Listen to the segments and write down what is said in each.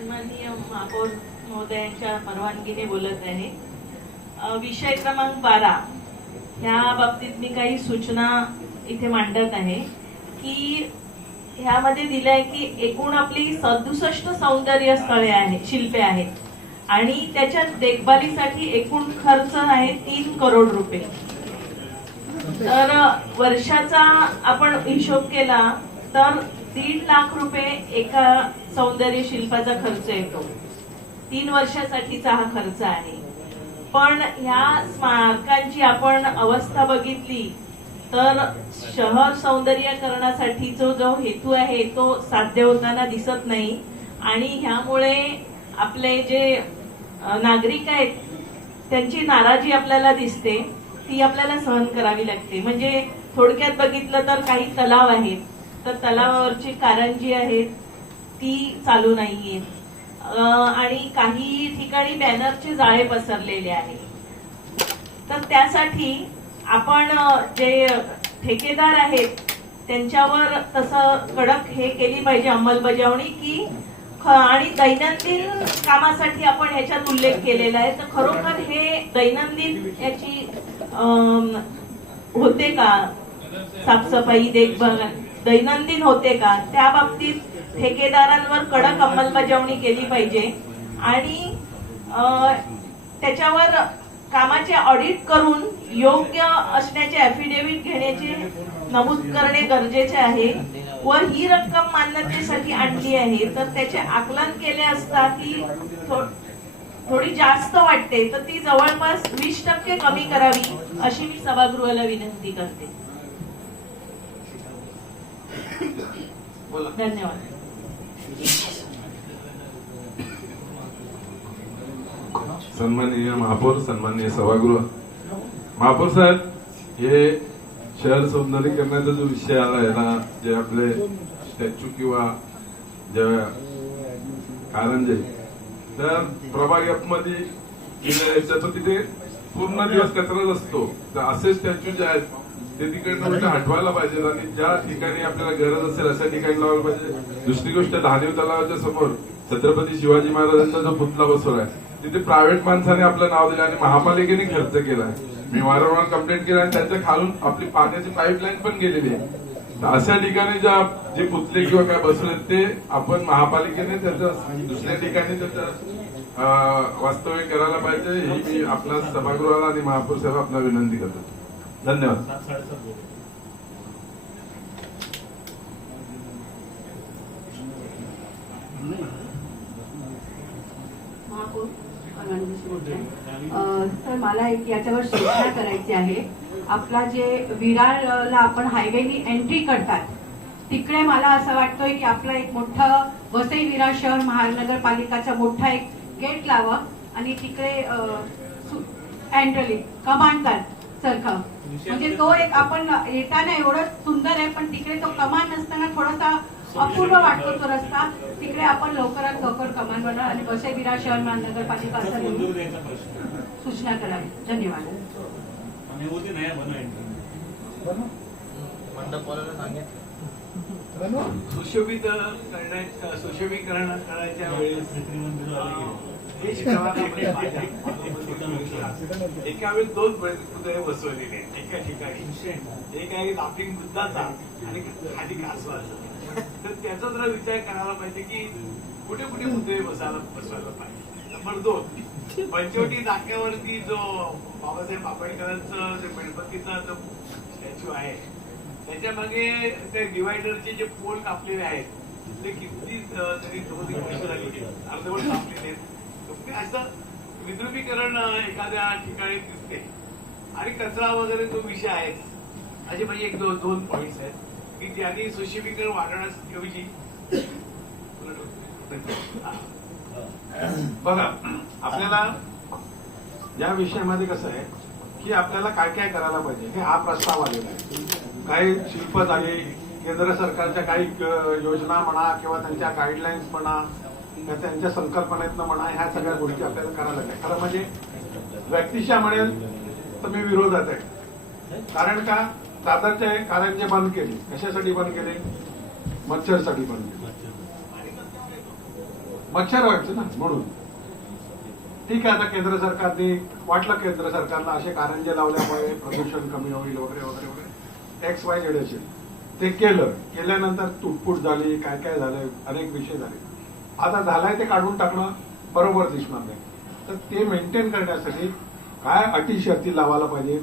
सन्माननीय महापौर महोदयांच्या परवानगीने बोलत आहे. विषय क्रमांक 12 ह्या बाबतीत मी काही सूचना इथे मांडत आहे की ह्यामध्ये दिलंय की एकूण आपली 67 सौंदर्य स्थळे आहेत, शिल्पे आहेत आणि त्याच्या देखभालीसाठी एकूण खर्च आहे 3 करोड रुपये. तर वर्षाचा आपण हिशोब केला तर 1.5 लाख रुपये एका सौंदर्य शिल्पाचा खर्च येतो. 3 वर्षासाठीचा हा खर्च आहे. पण ह्या स्मारकांची आपण अवस्था बघितली तर शहर सौंदर्यीकरणासाठी जो हेतू आहे तो साध्य होताना दिसत नाही आणि ह्यामुळे आपले जे नागरिक आहेत त्यांची नाराजी आपल्याला दिसते, ती आपल्याला सहन करावी लागते. म्हणजे थोडक्यात बघितलं तर काही तलाव आहेत, तर तलावावरची कारंजी आहेत ती चालू नाहीये आणि काही ठिकाणी बॅनरचे जाळे पसरलेले आहेत. तर त्यासाठी आपण जे ठेकेदार आहेत त्यांच्यावर तसं कडक हे केली पाहिजे अंमलबजावणी की आणि दैनंदिन कामासाठी आपण ह्याच्यात उल्लेख केलेला आहे. तर खरोखर हे दैनंदिन याची होते का साफसफाई देखभाल दैनंदिन होते का, त्या बाबतीत ठेकेदारांवर कडक अंमलबजावणी केली पाहिजे आणि त्याच्यावर कामाचे ऑडिट करून योग्य असण्याचे ॲफिडेव्हिट घेण्याचे नमूद करणे गरजेचे आहे. व ही रक्कम मान्यतेसाठी आणली आहे तर त्याचे आकलन केले असता की थोडी जास्त वाटते, तर ती जवळपास 20% कमी करावी अशी मी सभागृहाला विनंती करते. धन्यवाद. सन्माननीय महापौर, सन्माननीय सभागृह. महापौर साहेब, हे शहर सौंदर्यीकरणाचा जो विषय आला आहे ना, जे आपले स्टॅच्यू किंवा जे कारंजे, तर प्रभाग एफ मध्ये तिथे पूर्ण दिवस कचराच असतो. तर असे स्टॅच्यू जे आहेत ते तिकडनं हटवायला पाहिजे आणि ज्या ठिकाणी आपल्याला गरज असेल अशा ठिकाणी लावायला पाहिजे. दुसरी गोष्ट, धानीव तलावाच्या समोर छत्रपती शिवाजी महाराजांचा जो पुतळा बसवलाय तिथे प्रायव्हेट माणसाने आपलं नाव दिलं आणि महापालिकेने खर्च केलाय. मी वारंवार कंप्लेंट केला आणि त्यांच्या खालून आपली पाण्याची पाईपलाईन पण गेलेली आहे. तर अशा ठिकाणी जे पुतळे किंवा काय बसवले ते आपण महापालिकेने त्याच्या दुसऱ्या ठिकाणी त्याच्या वास्तव्य करायला पाहिजे. ही मी आपल्या सभागृहाला आणि महापौर साहेब आपल्याला विनंती करतो. धन्यवाद. तर मला एक याच्यावर सूचना करायची आहे. आपला जे विरारला आपण हायवेनी एंट्री करतात तिकडे मला असं वाटतंय की आपला एक मोठं वसई विरार शहर महानगरपालिकाचा मोठा एक गेट लावा आणि तिकडे एंट्रली कमांडर सारखं, म्हणजे तो एक आपण येताना एवढं सुंदर आहे पण तिकडे तो कमान नसताना थोडासा अपूर्व वाटतो तो रस्ता. तिकडे आपण लवकरात लवकर कमान बनवा आणि वसई विरार शहर महानगरपालिका असं सूचना करावी. धन्यवाद. सुशोभीकरण करायच्या वेळेस एका वेळेस 2 पुतळे बसवलेले एका ठिकाणी. एक आहे लाफिंग बुद्धाचा आणि खाली कासवाचा. तर त्याचा जरा विचार करायला पाहिजे की कुठे कुठे पुतळे बसवायला पाहिजे. नंबर 2, पंचवटी नाक्यावरती जो बाबासाहेब आंबेडकरांचं जे गणपतीचा जो स्टॅच्यू आहे त्याच्या मागे त्या डिवायडरचे जे पोल कापलेले आहेत ते किती तरी 2-3 वर्ष झाली अर्धवट कापलेले आहेत. असं विद्रुपीकरण एखाद्या ठिकाणी दिसते आणि कचरा वगैरे जो विषय आहे असे म्हणजे 1-2 पॉइंट्स आहेत की त्यांनी सुशोभीकरण वाढवण्याऐवजी बघा आपल्याला या विषयामध्ये कसं आहे की आपल्याला काय काय करायला पाहिजे हे हा प्रस्ताव आलेला आहे. काही शिल्प झाली, केंद्र सरकारच्या काही योजना म्हणा किंवा त्यांच्या गाईडलाईन्स म्हणा, त्यांच्या संकल्पनेतनं म्हणा, ह्या सगळ्या गोष्टी आपल्याला करायला लागल्या. खरं म्हणजे व्यक्तिशा म्हणेल तर मी विरोधात आहे. कारण का, दादरचे कारंजे बंद केले, कशासाठी बंद केले? मच्छरसाठी बंद केले. मच्छर व्हायचं ना म्हणून. ठीक आहे, आता केंद्र सरकारने वाटलं केंद्र सरकारला असे कारंजे लावल्यामुळे प्रदूषण कमी होईल वगैरे वगैरे वगैरे XYZ असेल, ते केल्यानंतर तुटफूट झाली, काय काय झालं, अनेक विषय झाले. आता झालाय ते काढून टाकणं बरोबर दिसणार नाही. तर ते मेंटेन करण्यासाठी काय अटी शर्ती लावायला पाहिजे,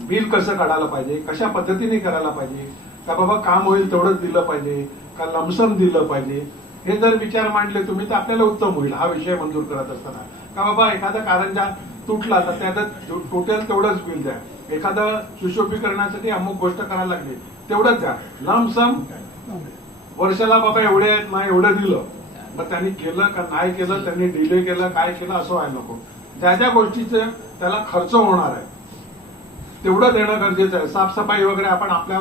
बिल कसं काढायला पाहिजे, कशा पद्धतीने करायला पाहिजे, का बाबा काम होईल तेवढंच दिलं पाहिजे, का लमसम दिलं पाहिजे, हे जर विचार मांडले तुम्ही तर आपल्याला उत्तम होईल. हा विषय मंजूर करत असताना का बाबा एखादा कारंजा तुटला तर त्यात टोटल तेवढंच बिल द्या, एखादं सुशोभीकरणासाठी अमुक गोष्ट करायला लागली तेवढंच द्या. लमसम वर्षाला बाबा एवढे आहेत ना एवढं दिलं, मग त्यांनी केलं का नाही केलं, त्यांनी डिले केलं काय केलं असं व्हायला नको. ज्या ज्या गोष्टीचं त्याला खर्च होणार आहे तेवढं देणं गरजेचं आहे. साफसफाई वगैरे आपण आपल्या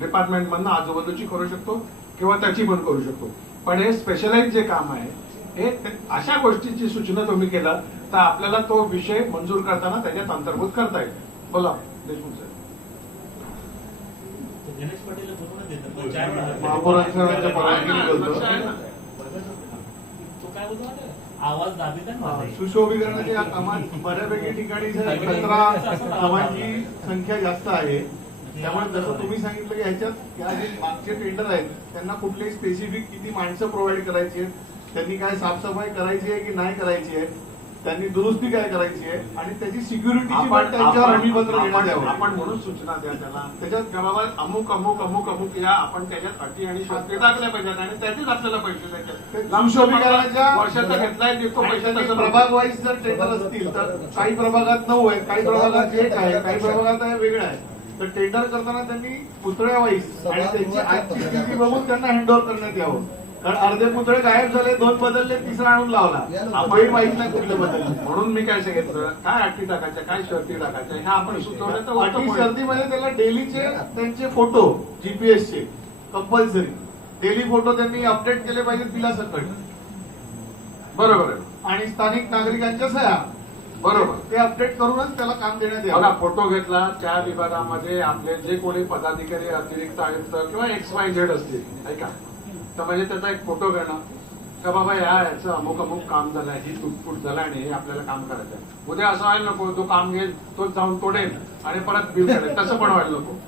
डिपार्टमेंटमधनं आजूबाजूची करू शकतो किंवा त्याची पण करू शकतो, पण हे स्पेशलाइज जे काम आहे हे अशा गोष्टीची सूचना तुम्ही केला तर आपल्याला तो विषय मंजूर करताना त्याच्यात अंतर्भूत करता येईल. बोला देशमुख साहेब. गणेश पाटील बोलून देतात महापौरांच्या परवानगीने बोलतो. तो काय बोलतो माहिती आहे? आवाज दाबीत आहे ना. सुशोभीकरणाच्या या कामात बऱ्यापैकी ठिकाणी 17 कामांची संख्या जास्त आहे. त्यामुळे जसं तुम्ही सांगितलं की ह्याच्यात या जे मागचे टेंडर आहेत त्यांना कुठलेही स्पेसिफिक किती माणसं प्रोव्हाइड करायची आहेत, त्यांनी काय साफसफाई करायची आहे की नाही करायची आहे, त्यांनी दुरुस्ती काय करायची आहे आणि त्याची सिक्युरिटीची पण त्यांच्यावर हमीपत्र देण्यात यावं. आपण म्हणून सूचना द्या त्याला त्याच्यात का बाबा अमुक अमुक अमुक अमुक या आपण त्याच्यात अटी आणि शर्ती टाकल्या पाहिजेत आणि त्याचेच आपल्याला पैसे द्यायचे. सुशोभीकरणाच्या वर्षाचा घेतलाय देतो आणि पैसे त्यांनी तसं प्रभाग वाईज जर टेंडर असतील तर काही प्रभागात 9 आहे, काही प्रभागात 1 आहे, काही प्रभागात आहे वेगळं आहे. तर टेंडर करताना त्यांनी पुतळ्या वाईज आणि त्यांची आजची स्थिती बघून त्यांना हँडओव्हर करण्यात यावं. कारण अर्धे पुतळे गायब झाले, 2 बदलले, तिसरा आणून लावला, आपणही माहित नाही कुठले बदलले. म्हणून मी काय सांगितलं काय अटी टाकायच्या काय शर्ती टाकायच्या ह्या आपण सुचवलं तर अटी उत्तम होईल. शर्तीमध्ये त्याला डेलीचे त्यांचे फोटो जीपीएसचे कंपल्सरी डेली फोटो त्यांनी अपडेट केले पाहिजेत बिलासकट. बरोबर आहे, आणि स्थानिक नागरिकांच्या सह्या बरोबर. ते अपडेट करूनच त्याला काम देण्यात बघा यावं. फोटो घेतला त्या विभागामध्ये आपले जे कोणी पदाधिकारी अतिरिक्त आयुक्त किंवा XYZ असतील ऐका तर म्हणजे त्याचा एक फोटो घेणं का बाबा याचं अमुक अमुक काम झालंय, ही तुटफूट झालं आणि हे आपल्याला काम करायचं आहे. उद्या असं व्हायला नको तो काम घेईल तोच जाऊन तोडेल आणि परत बिल करेल, तसं पण व्हायला नको.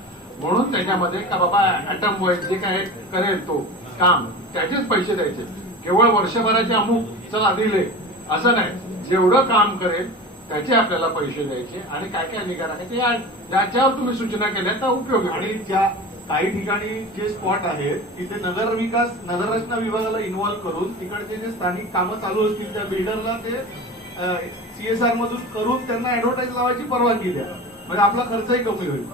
म्हणून त्याच्यामध्ये का बाबा ऍटम वाईज जे काय करेल तो काम त्याचेच पैसे द्यायचे. केवळ वर्षभराचे अमुक चला दिले असं नाही, जेवढं काम करेल त्याचे आपल्याला पैसे द्यायचे आणि काय काय निगा राखायचे याच्यावर तुम्ही सूचना केल्या तर उपयोगी होईल. आणि ज्या काही ठिकाणी जे स्पॉट आहेत तिथे नगररचना विभागाला इन्व्हॉल्व्ह करून तिकडचे जे स्थानिक कामं चालू असतील त्या बिल्डरला ते CSR मधून करून त्यांना ऍडव्हर्टाईज लावायची परवानगी द्या, म्हणजे आपला खर्चही कमी होईल.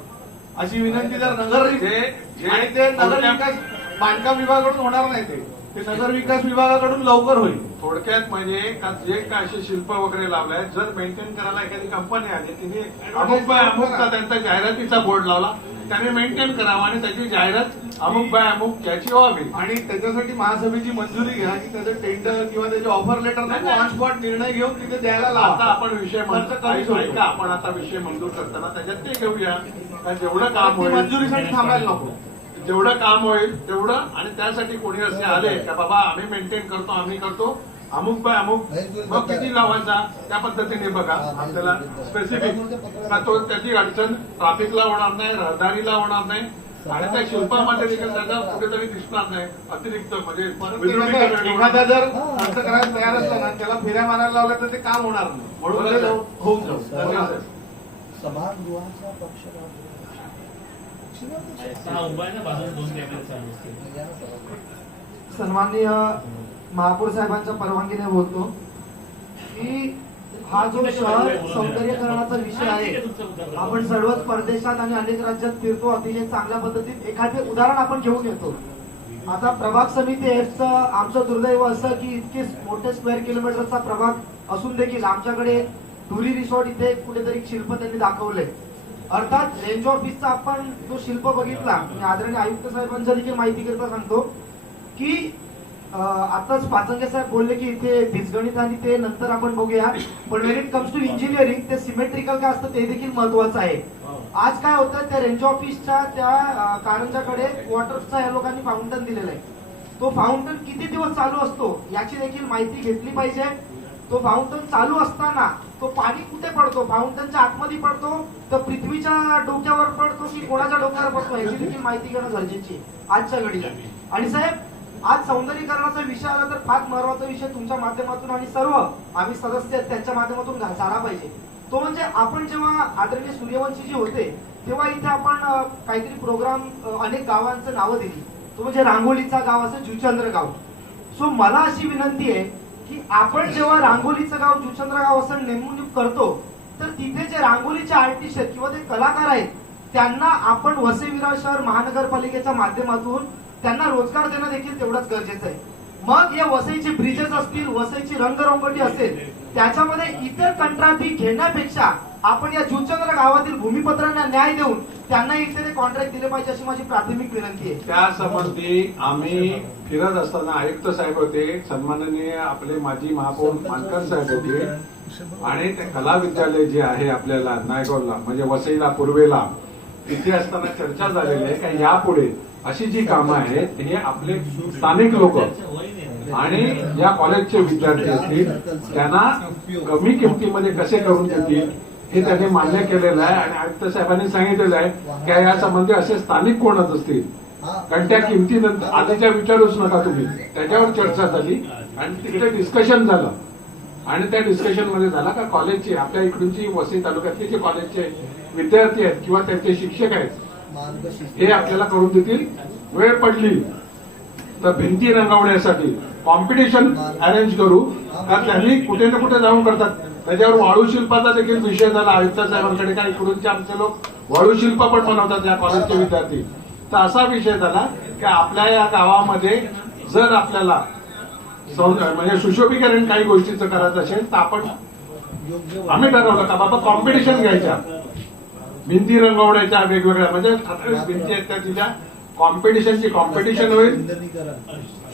अशी विनंती जर आणि ते नगर विकास बांधकाम विभागाकडून होणार नाही, ते नगर विकास विभागाकडून लवकर होईल. थोडक्यात म्हणजे जे काय असे शिल्प वगैरे लावलाय जर मेंटेन करायला एखादी कंपनी आली तिने अमुक बाय अमुकचा त्यांचा जाहिरातीचा बोर्ड लावला त्याने मेंटेन करावा आणि त्याची जाहिरात अमुक बाय अमुक त्याची व्हावी. आणि त्याच्यासाठी महासभेची मंजुरी घ्या की त्याचं टेंडर किंवा त्याचे ऑफर लेटर नको, ऑन स्पॉट निर्णय घेऊन तिथे द्यायला आता लावा. आपण विषय ऐका आपण आता विषय मंजूर करताना त्याच्यात ते घेऊया का जेवढं काम ती होईल मंजुरीसाठी थांबायला नको. जेवढं काम होईल तेवढं आणि त्यासाठी कोणी असे आले का बाबा आम्ही मेंटेन करतो आम्ही करतो अमुक बाय अमुक मग किती लावायचा त्या पद्धतीने बघा आपल्याला स्पेसिफिक का तो त्याची अडचण ट्रॅफिकला होणार नाही, रहदारीला होणार नाही आणि त्या शिल्पामध्ये देखील त्याचा कुठेतरी दिसणार नाही अतिरिक्त म्हणजे विद्युतीकरण एखादा जर खर्च करायला तयार असला ना त्याला फेऱ्या मारायला लावल्या तर ते काम होणार नाही, म्हणून ते होऊन जाऊ. धन्यवाद. सभागृहाचा पक्षपात सहा उभा आहे ना बाजूला 2 कॅमेरे चालू असतील. सन्माननीय महापौर साहेबांच्या परवानगीने बोलतो की हा जो शहर सौंदर्यीकरणाचा विषय आहे, आपण सर्वच परदेशात आणि अनेक राज्यात फिरतो, अतिशय चांगल्या पद्धतीत एखादे उदाहरण आपण घेऊन येतो. आता प्रभाग समिती Fचं आमचं दुर्दैव असं की इतके मोठे स्क्वेअर किलोमीटरचा प्रभाग असून देखील आमच्याकडे धुरी रिसॉर्ट इथे कुठेतरी शिल्प त्यांनी दाखवलंय. अर्थात रेंज ऑफिसचा आपण जो शिल्प बघितला, मी आदरणीय आयुक्त साहेबांचा देखील माहिती करता सांगतो की आताच पाचंगे साहेब बोलले की इथे बीजगणित आणि ते नंतर आपण बघूया, पण when it comes to engineering ते सिमेट्रिकल काय असतं ते देखील महत्वाचं आहे. आज काय होतं त्या रेंज ऑफिसच्या त्या कारंजाकडे वॉटरचा या लोकांनी फाउंटन दिलेलं आहे. तो फाउंटन किती दिवस चालू असतो याची देखील माहिती घेतली पाहिजे. तो फाउंटन चालू असताना तो पाणी कुठे पडतो, फाउंटनच्या आतमध्ये पडतो तर पृथ्वीच्या डोक्यावर पडतो की कोणाच्या डोक्यावर पडतो याची देखील माहिती घेणं गरजेची आहे आजच्या घडीला. आणि साहेब आज सौंदर्यीकरणाचा विषय आला तर फार महत्वाचा विषय तुमच्या माध्यमातून आणि सर्व आम्ही सदस्य आहेत त्यांच्या माध्यमातून झाला पाहिजे. तो म्हणजे आपण जेव्हा आदरणीय सूर्यवंशीजी होते तेव्हा इथे आपण काहीतरी प्रोग्राम अनेक गावांचं नावं दिली. तो म्हणजे रांगोलीचा गाव असं जुचंद्र गाव. सो मला अशी विनंती आहे की आपण जेव्हा रांगोलीचं गाव जुचंद्र गाव असं नेमणूक करतो तर तिथे जे रांगोलीचे आर्टिस्ट आहेत किंवा ते कलाकार आहेत त्यांना आपण वसई विरार शहर महानगरपालिकेच्या माध्यमातून त्यांना रोजगार देणं देखील तेवढंच गरजेचं आहे. मग या वसईचे ब्रिजेस असतील, वसईची रंगरंगोटी असेल, त्याच्यामध्ये इतर कंत्राटी घेण्यापेक्षा आपण या जुचंद्र गावातील भूमिपत्रांना न्याय देऊन त्यांना इथे ते कॉन्ट्रॅक्ट दिले पाहिजे अशी माझी प्राथमिक विनंती आहे. त्या संबंधी आम्ही फिरत असताना आयुक्त साहेब होते, सन्माननीय आपले माजी महापौर मानकर साहेब होते आणि ते कला विद्यालय जे आहे आपल्याला नायगावला म्हणजे वसईला पूर्वेला तिथे असताना चर्चा झालेली आहे की यापुढे अशी जी कामं आहेत हे आपले स्थानिक लोक आणि या कॉलेजचे विद्यार्थी असतील त्यांना कमी किमतीमध्ये कसे करून देतील हे त्यांनी मान्य केलेलं आहे. आणि आयुक्त साहेबांनी सांगितलेलं आहे की या संबंधी असे स्थानिक कोणच असतील कारण त्या किमतीनंतर आधीच्या विचारूच नका तुम्ही. त्याच्यावर चर्चा झाली आणि तिकडे डिस्कशन झालं आणि त्या डिस्कशन मध्ये झाला का कॉलेजचे आपल्या इकडूनची वसई तालुक्यातले जे कॉलेजचे विद्यार्थी आहेत किंवा त्यांचे शिक्षक आहेत हे आपल्याला करून देतील. वेळ पडली तर भिंती रंगवण्यासाठी कॉम्पिटिशन अरेंज करू का त्यांनी कुठे ना कुठे जाऊन करतात. त्याच्यावर वाळू शिल्पाचा देखील विषय झाला आयुक्त साहेबांकडे का इकडूनचे आमचे लोक वाळू शिल्प पण बनवतात या कॉलेजचे विद्यार्थी. तर असा विषय झाला की आपल्या या गावामध्ये जर आपल्याला म्हणजे सुशोभीकरण काही गोष्टीचं करायचं असेल तर आपण आम्ही ठरवलं का बाबा कॉम्पिटिशन घ्यायच्या भिंती रंगवण्याच्या वेगवेगळ्या म्हणजे ठराविक भिंती आहेत त्या तिच्या कॉम्पिटिशनची कॉम्पिटिशन होईल,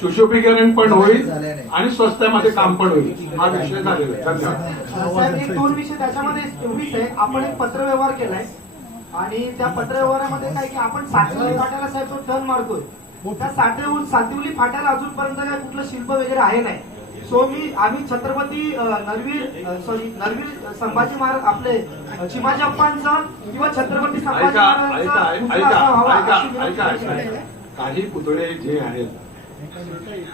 सुशोभीकरण पण होईल आणि स्वस्तामध्ये काम पण होईल. हा विषय झालेला आहे. धन्यवाद. साहेब एक दोन विषय त्याच्यामध्ये एवढीच आहे. आपण एक पत्रव्यवहार केलाय आणि त्या पत्रव्यवहारामध्ये काय की आपण सातवली फाट्याला साहेब तो टर्न मारतोय त्या सातवली फाट्याला अजूनपर्यंत काय कुठलं शिल्प वगैरे आहे नाही. सो आम्ही छत्रपती नरवीर संभाजी महाराज आपले चिमाजी अप्पांचं किंवा छत्रपती संभाजी महाराजांचं काही पुतळे जे आहेत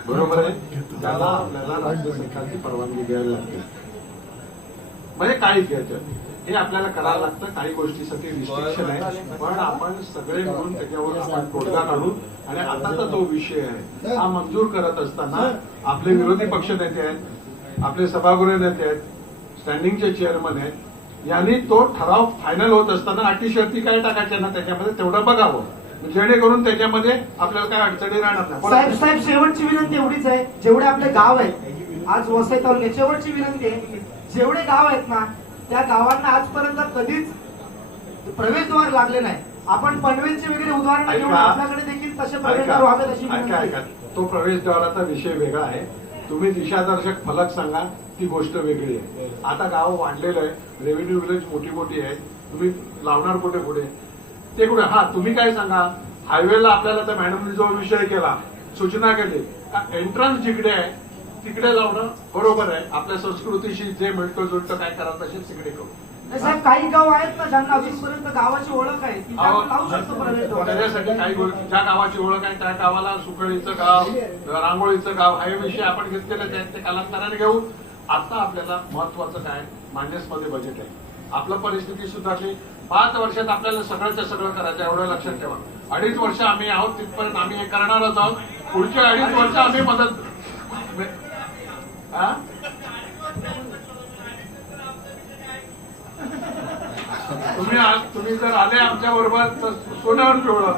बरोबर आहे त्याला आपल्याला राज्य सरकारची परवानगी द्यायला लागते. म्हणजे काही घ्यायचं हे आपल्याला करायला लागतं. काही गोष्टीसाठी रिस्ट्रिक्शन आहे पण आपण सगळे मिळून त्याच्यावर आपण तोडगा काढू. आणि आताचा जो विषय आहे हा मंजूर करत असताना आपले विरोधी पक्ष नेते आहेत, आपले सभागृह नेते आहेत, स्टँडिंगचे चेअरमन आहेत यांनी तो ठराव फायनल होत असताना अटी शर्ती काय टाकायच्या ना त्याच्यामध्ये तेवढं बघावं जेणेकरून त्याच्यामध्ये आपल्याला काय अडचणी राहणार नाही. साहेब शेवटची विनंती एवढीच आहे. जेवढे आपले गाव आहेत आज वसई तालुक्यात शेवटची विनंती आहे जेवढे गाव आहेत ना त्या गावांना आजपर्यंत कधीच प्रवेशद्वार लागले नाही. आपण पनवेलचे वगैरे उदाहरण घेऊन आपल्याकडे देखील तसे प्रवेशद्वार व्हावेत अशी विनंती आहे. तो प्रवेशद्वाराचा विषय वेगळा आहे. तुम्ही दिशादर्शक फलक सांगा ती गोष्ट वेगळी आहे. आता गाव वाढलेलं आहे, रेव्हेन्यू विलेज मोठी मोठी आहे, तुम्ही लावणार कुठे पुढे ते कुठे. हा तुम्ही काय सांगा हायवेला आपल्याला तर मॅडमने जो विषय केला सूचना केली एंट्रन्स जिकडे आहे तिकडे लावणं बरोबर आहे. आपल्या संस्कृतीशी जे मिळतं जुळतं काय करायचं असेल तिकडे करू. साहेब काही गाव आहेत ना ज्यांना अजूनपर्यंत गावाची ओळख आहे तिथे आपण लावू शकतो प्रवेशद्वार. त्याच्यासाठी काही ज्या गावाची ओळख आहे त्या गावाला सुकळीचं गाव, रांगोळीचं गाव हा विषय आपण घेतलेले आहेत ते कालांतराने घेऊ. आता आपल्याला महत्वाचं काय मायनसमध्ये बजेट आहे. आपलं परिस्थिती सुधारली 5 वर्षात आपल्याला सगळंच्या सगळं करायचं एवढं लक्षात ठेवा. 2.5 वर्ष आम्ही आहोत तिथपर्यंत आम्ही हे करणारच आहोत. पुढचे 2.5 वर्ष आम्ही मदत तुम्ही जर आले आमच्या बरोबर तर सोन्यावर पिवळं